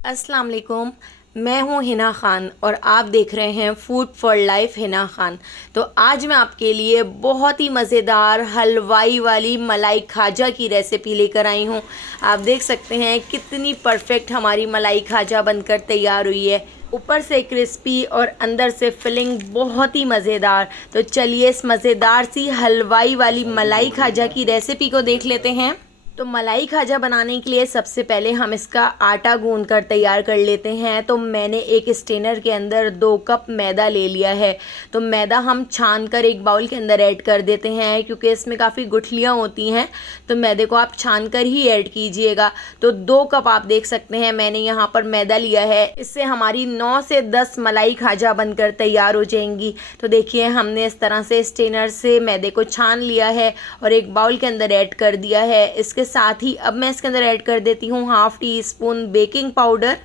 अस्सलाम वालेकुम। मैं हूँ हिना ख़ान और आप देख रहे हैं food for life Hina Khan. तो आज मैं आपके लिए बहुत ही मज़ेदार हलवाई वाली मलाई खाजा की रेसिपी लेकर आई हूँ। आप देख सकते हैं कितनी परफेक्ट हमारी मलाई खाजा बनकर तैयार हुई है। ऊपर से क्रिस्पी और अंदर से फिलिंग बहुत ही मज़ेदार। तो चलिए इस मज़ेदार सी हलवाई वाली मलाई खाजा की रेसिपी को देख लेते हैं। तो मलाई खाजा बनाने के लिए सबसे पहले हम इसका आटा गूंद कर तैयार कर लेते हैं। तो मैंने एक स्ट्रेनर के अंदर 2 कप मैदा ले लिया है। तो मैदा हम छान कर एक बाउल के अंदर ऐड कर देते हैं, क्योंकि इसमें काफ़ी गुठलियाँ होती हैं, तो मैदे को आप छान कर ही ऐड कीजिएगा। तो 2 कप आप देख सकते हैं मैंने यहाँ पर मैदा लिया है। इससे हमारी 9 से 10 मलाई खाजा बनकर तैयार हो जाएंगी। तो देखिए हमने इस तरह से स्ट्रेनर से मैदे को छान लिया है और एक बाउल के अंदर ऐड कर दिया है। इसके साथ ही अब मैं इसके अंदर ऐड कर देती हूँ 1/2 टीस्पून बेकिंग पाउडर,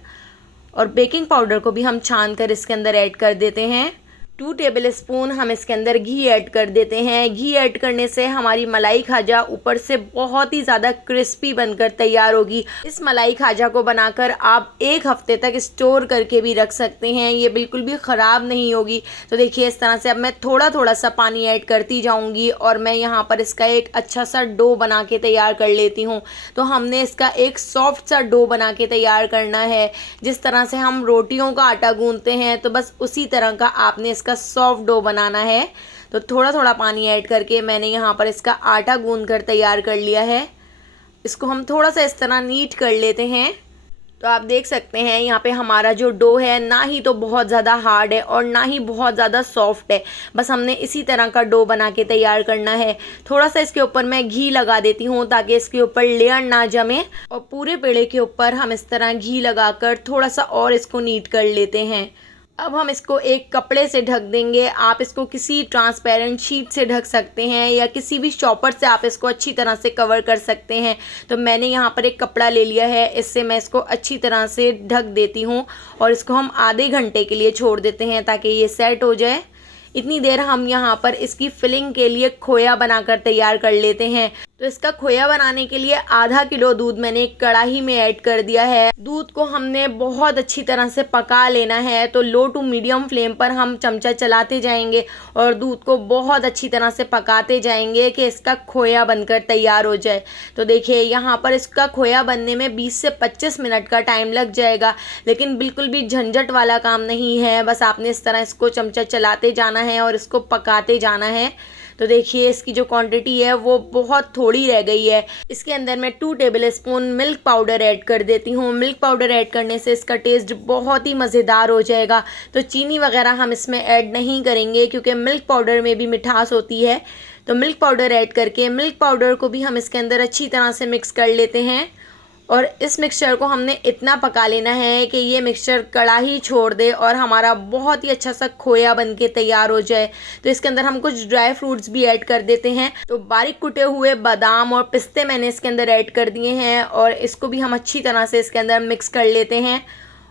और बेकिंग पाउडर को भी हम छान कर इसके अंदर ऐड कर देते हैं। 2 टेबल स्पून हम इसके अंदर घी ऐड कर देते हैं। घी ऐड करने से हमारी मलाई खाजा ऊपर से बहुत ही ज़्यादा क्रिस्पी बनकर तैयार होगी। इस मलाई खाजा को बनाकर आप 1 हफ्ते तक स्टोर करके भी रख सकते हैं, ये बिल्कुल भी ख़राब नहीं होगी। तो देखिए इस तरह से अब मैं थोड़ा थोड़ा सा पानी ऐड करती जाऊंगी और मैं यहाँ पर इसका एक अच्छा सा डो बना के तैयार कर लेती हूँ। तो हमने इसका एक सॉफ्ट सा डो बना के तैयार करना है। जिस तरह से हम रोटियों का आटा गूंथते हैं, तो बस उसी तरह का आपने का सॉफ्ट डो बनाना है। तो थोड़ा थोड़ा पानी ऐड करके मैंने यहाँ पर इसका आटा गूंद कर तैयार कर लिया है। इसको हम थोड़ा सा इस तरह नीट कर लेते हैं। तो आप देख सकते हैं यहाँ पे हमारा जो डो है ना ही तो बहुत ज़्यादा हार्ड है और ना ही बहुत ज़्यादा सॉफ्ट है, बस हमने इसी तरह का डो बना के तैयार करना है। थोड़ा सा इसके ऊपर मैं घी लगा देती हूँ ताकि इसके ऊपर लेयर ना जमे, और पूरे पेड़े के ऊपर हम इस तरह घी लगाकर थोड़ा सा और इसको नीट कर लेते हैं। अब हम इसको एक कपड़े से ढक देंगे। आप इसको किसी ट्रांसपेरेंट शीट से ढक सकते हैं या किसी भी शॉपर से आप इसको अच्छी तरह से कवर कर सकते हैं। तो मैंने यहाँ पर एक कपड़ा ले लिया है, इससे मैं इसको अच्छी तरह से ढक देती हूँ और इसको हम आधे घंटे के लिए छोड़ देते हैं ताकि ये सेट हो जाए। इतनी देर हम यहाँ पर इसकी फिलिंग के लिए खोया बनाकर तैयार कर लेते हैं। तो इसका खोया बनाने के लिए आधा किलो दूध मैंने एक कढ़ाई में ऐड कर दिया है। दूध को हमने बहुत अच्छी तरह से पका लेना है। तो लो टू मीडियम फ्लेम पर हम चमचा चलाते जाएंगे और दूध को बहुत अच्छी तरह से पकाते जाएंगे कि इसका खोया बनकर तैयार हो जाए। तो देखिए यहाँ पर इसका खोया बनने में 20 से 25 मिनट का टाइम लग जाएगा, लेकिन बिल्कुल भी झंझट वाला काम नहीं है। बस आपने इस तरह इसको चमचा चलाते जाना है और इसको पकाते जाना है। तो देखिए इसकी जो क्वांटिटी है वो बहुत थोड़ी रह गई है। इसके अंदर मैं 2 table spoon milk powder add कर देती हूँ। मिल्क पाउडर ऐड करने से इसका टेस्ट बहुत ही मज़ेदार हो जाएगा। तो चीनी वगैरह हम इसमें ऐड नहीं करेंगे क्योंकि मिल्क पाउडर में भी मिठास होती है। तो मिल्क पाउडर ऐड करके मिल्क पाउडर को भी हम इसके अंदर अच्छी तरह से मिक्स कर लेते हैं, और इस मिक्सचर को हमने इतना पका लेना है कि ये मिक्सचर कढ़ाई छोड़ दे और हमारा बहुत ही अच्छा सा खोया बनके तैयार हो जाए। तो इसके अंदर हम कुछ ड्राई फ्रूट्स भी ऐड कर देते हैं। तो बारीक कुटे हुए बादाम और पिस्ते मैंने इसके अंदर ऐड कर दिए हैं और इसको भी हम अच्छी तरह से इसके अंदर मिक्स कर लेते हैं।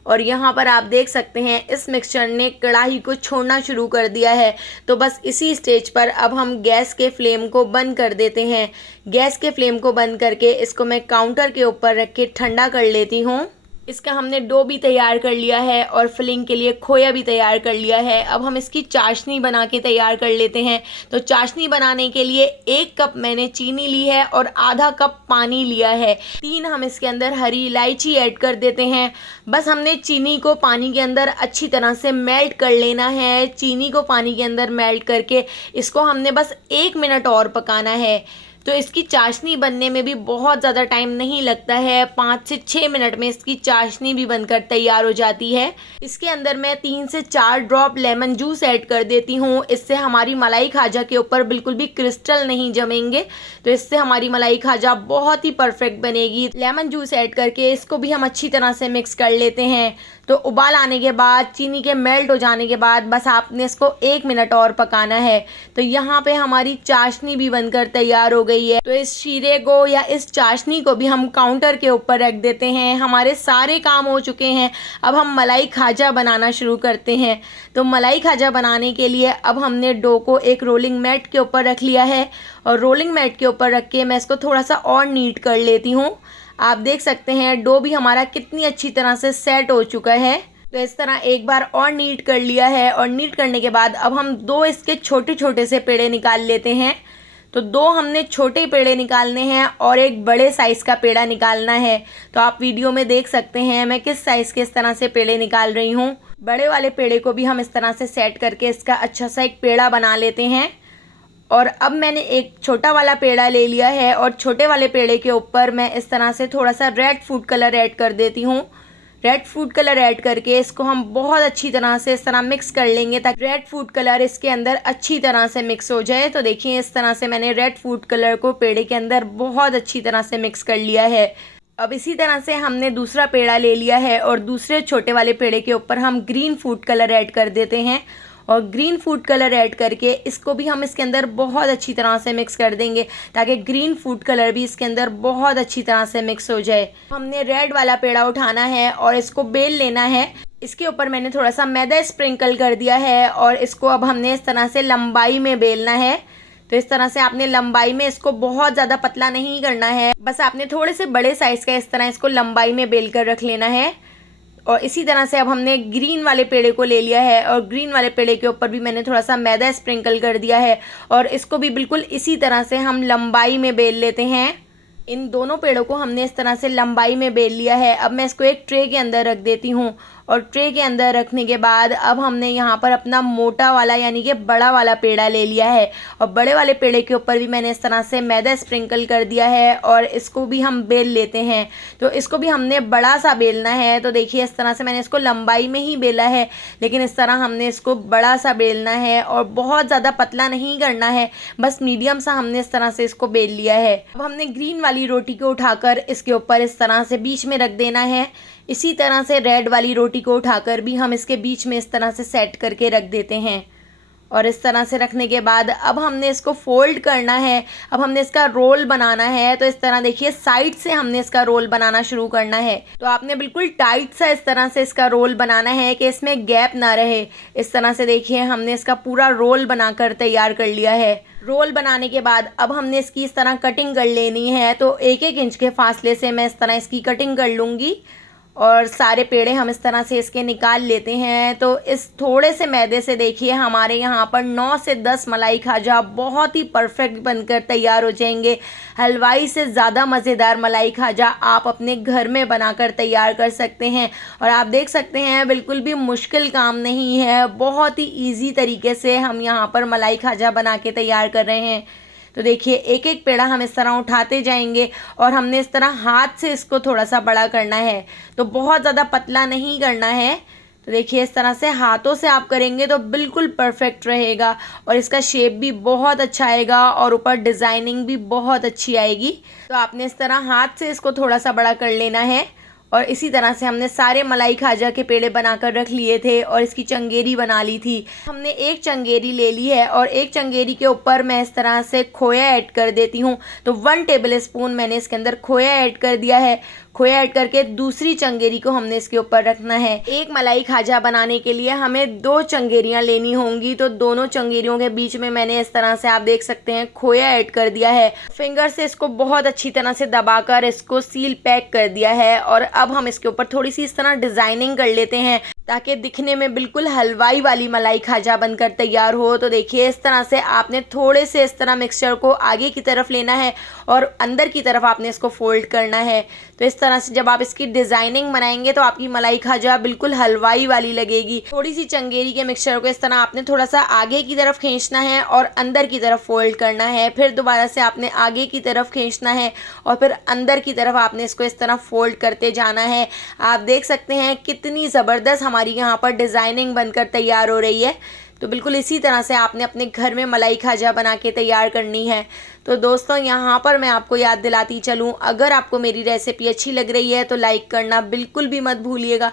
और यहाँ पर आप देख सकते हैं इस मिक्सचर ने कढ़ाई को छोड़ना शुरू कर दिया है। तो बस इसी स्टेज पर अब हम गैस के फ्लेम को बंद कर देते हैं। गैस के फ्लेम को बंद करके इसको मैं काउंटर के ऊपर रख के ठंडा कर लेती हूँ। इसका हमने डो भी तैयार कर लिया है और फिलिंग के लिए खोया भी तैयार कर लिया है। अब हम इसकी चाशनी बना के तैयार कर लेते हैं। तो चाशनी बनाने के लिए 1 कप मैंने चीनी ली है और आधा कप पानी लिया है। 3 हम इसके अंदर हरी इलायची ऐड कर देते हैं। बस हमने चीनी को पानी के अंदर अच्छी तरह से मेल्ट कर लेना है। चीनी को पानी के अंदर मेल्ट करके इसको हमने बस 1 मिनट और पकाना है। तो इसकी चाशनी बनने में भी बहुत ज़्यादा टाइम नहीं लगता है, 5 से 6 मिनट में इसकी चाशनी भी बनकर तैयार हो जाती है। इसके अंदर मैं 3 से 4 ड्रॉप लेमन जूस ऐड कर देती हूँ। इससे हमारी मलाई खाजा के ऊपर बिल्कुल भी क्रिस्टल नहीं जमेंगे, तो इससे हमारी मलाई खाजा बहुत ही परफेक्ट बनेगी। लेमन जूस ऐड करके इसको भी हम अच्छी तरह से मिक्स कर लेते हैं। तो उबाल आने के बाद, चीनी के मेल्ट हो जाने के बाद बस आपने इसको 1 मिनट और पकाना है। तो यहाँ पे हमारी चाशनी भी बनकर तैयार हो गई है। तो इस शीरे को या इस चाशनी को भी हम काउंटर के ऊपर रख देते हैं। हमारे सारे काम हो चुके हैं। अब हम मलाई खाजा बनाना शुरू करते हैं। तो मलाई खाजा बनाने के लिए अब हमने डो को एक रोलिंग मैट के ऊपर रख लिया है और रोलिंग मैट के ऊपर रख के मैं इसको थोड़ा सा और नीट कर लेती हूँ। आप देख सकते हैं डो भी हमारा कितनी अच्छी तरह से सेट हो चुका है। तो इस तरह एक बार और नीट कर लिया है और नीट करने के बाद अब हम 2 इसके छोटे छोटे से पेड़े निकाल लेते हैं। तो 2 हमने छोटे पेड़े निकालने हैं और एक बड़े साइज़ का पेड़ा निकालना है। तो आप वीडियो में देख सकते हैं मैं किस साइज़ के इस तरह से पेड़े निकाल रही हूँ। बड़े वाले पेड़े को भी हम इस तरह से सेट करके इसका अच्छा सा एक पेड़ा बना लेते हैं। और अब मैंने एक छोटा वाला पेड़ा ले लिया है और छोटे वाले पेड़े के ऊपर मैं इस तरह से थोड़ा सा रेड फूड कलर ऐड कर देती हूँ। रेड फूड कलर ऐड करके इसको हम बहुत अच्छी तरह से इस तरह मिक्स कर लेंगे ताकि रेड फूड कलर इसके अंदर अच्छी तरह से मिक्स हो जाए। तो देखिए इस तरह से मैंने रेड फूड कलर को पेड़े के अंदर बहुत अच्छी तरह से मिक्स कर लिया है। अब इसी तरह से हमने दूसरा पेड़ा ले लिया है और दूसरे छोटे वाले पेड़े के ऊपर हम ग्रीन फूड कलर ऐड कर देते हैं और ग्रीन फूड कलर ऐड करके इसको भी हम इसके अंदर बहुत अच्छी तरह से मिक्स कर देंगे ताकि ग्रीन फूड कलर भी इसके अंदर बहुत अच्छी तरह से मिक्स हो जाए। हमने रेड वाला पेड़ा उठाना है और इसको बेल लेना है। इसके ऊपर मैंने थोड़ा सा मैदा स्प्रिंकल कर दिया है और इसको अब हमने इस तरह से लंबाई में बेलना है। तो इस तरह से आपने लंबाई में इसको बहुत ज़्यादा पतला नहीं करना है, बस आपने थोड़े से बड़े साइज़ का इस तरह इसको लंबाई में बेल कर रख लेना है। और इसी तरह से अब हमने ग्रीन वाले पेड़े को ले लिया है और ग्रीन वाले पेड़े के ऊपर भी मैंने थोड़ा सा मैदा स्प्रिंकल कर दिया है और इसको भी बिल्कुल इसी तरह से हम लंबाई में बेल लेते हैं। इन दोनों पेड़ों को हमने इस तरह से लंबाई में बेल लिया है। अब मैं इसको एक ट्रे के अंदर रख देती हूँ और ट्रे के अंदर रखने के बाद अब हमने यहाँ पर अपना मोटा वाला यानी कि बड़ा वाला पेड़ा ले लिया है और बड़े वाले पेड़े के ऊपर भी मैंने इस तरह से मैदा स्प्रिंकल कर दिया है और इसको भी हम बेल लेते हैं। तो इसको भी हमने बड़ा सा बेलना है। तो देखिए इस तरह से मैंने इसको लंबाई में ही बेला है, लेकिन इस तरह हमने इसको बड़ा सा बेलना है और बहुत ज़्यादा पतला नहीं करना है, बस मीडियम सा हमने इस तरह से इसको बेल लिया है। अब हमने ग्रीन वाली रोटी को उठाकर इसके ऊपर इस तरह से बीच में रख देना है। इसी तरह से रेड वाली रोटी को उठाकर भी हम इसके बीच में इस तरह से सेट करके रख देते हैं और इस तरह से रखने के बाद अब हमने इसको फोल्ड करना है। अब हमने इसका रोल बनाना है। तो इस तरह देखिए साइड से हमने इसका रोल बनाना शुरू करना है। तो आपने बिल्कुल टाइट सा इस तरह से इसका रोल बनाना है कि इसमें गैप ना रहे। इस तरह से देखिए हमने इसका पूरा रोल बनाकर तैयार कर लिया है। रोल बनाने के बाद अब हमने इसकी इस तरह कटिंग कर लेनी है। तो 1-1 इंच के फासले से मैं इस तरह इसकी कटिंग कर लूँगी और सारे पेड़े हम इस तरह से इसके निकाल लेते हैं। तो इस थोड़े से मैदे से देखिए हमारे यहाँ पर 9 से 10 मलाई खाजा बहुत ही परफेक्ट बनकर तैयार हो जाएंगे। हलवाई से ज़्यादा मज़ेदार मलाई खाजा आप अपने घर में बनाकर तैयार कर सकते हैं और आप देख सकते हैं बिल्कुल भी मुश्किल काम नहीं है, बहुत ही ईजी तरीके से हम यहाँ पर मलाई खाजा बना के तैयार कर रहे हैं। तो देखिए एक एक पेड़ा हम इस तरह उठाते जाएंगे और हमने इस तरह हाथ से इसको थोड़ा सा बड़ा करना है, तो बहुत ज़्यादा पतला नहीं करना है। तो देखिए इस तरह से हाथों से आप करेंगे तो बिल्कुल परफेक्ट रहेगा और इसका शेप भी बहुत अच्छा आएगा और ऊपर डिज़ाइनिंग भी बहुत अच्छी आएगी। तो आपने इस तरह हाथ से इसको थोड़ा सा बड़ा कर लेना है और इसी तरह से हमने सारे मलाई खाजा के पेड़े बनाकर रख लिए थे और इसकी चंगेरी बना ली थी। हमने एक चंगेरी ले ली है और एक चंगेरी के ऊपर मैं इस तरह से खोया ऐड कर देती हूँ। तो 1 टेबल स्पून मैंने इसके अंदर खोया ऐड कर दिया है। खोया ऐड करके दूसरी चंगेरी को हमने इसके ऊपर रखना है। एक मलाई खाजा बनाने के लिए हमें 2 चंगेरियाँ लेनी होंगी। तो दोनों चंगेरियों के बीच में मैंने इस तरह से आप देख सकते हैं खोया ऐड कर दिया है। फिंगर से इसको बहुत अच्छी तरह से दबाकर इसको सील पैक कर दिया है और अब हम इसके ऊपर थोड़ी सी इस तरह डिज़ाइनिंग कर लेते हैं ताकि दिखने में बिल्कुल हलवाई वाली मलाई खाजा बनकर तैयार हो। तो देखिए इस तरह से आपने थोड़े से इस तरह मिक्सचर को आगे की तरफ लेना है और अंदर की तरफ आपने इसको फोल्ड करना है। तो इस तरह से जब आप इसकी डिज़ाइनिंग बनाएंगे तो आपकी मलाई खाजा बिल्कुल हलवाई वाली लगेगी। थोड़ी सी चंगेरी के मिक्सचर को इस तरह आपने थोड़ा सा आगे की तरफ खींचना है और अंदर की तरफ फोल्ड करना है। फिर दोबारा से आपने आगे की तरफ खींचना है और फिर अंदर की तरफ आपने इसको इस तरह फोल्ड करते जाना है। आप देख सकते हैं कितनी ज़बरदस्त हमारी यहाँ पर डिज़ाइनिंग बनकर तैयार हो रही है। तो बिल्कुल इसी तरह से आपने अपने घर में मलाई खाजा बना के तैयार करनी है। तो दोस्तों यहाँ पर मैं आपको याद दिलाती चलूँ, अगर आपको मेरी रेसिपी अच्छी लग रही है तो लाइक करना बिल्कुल भी मत भूलिएगा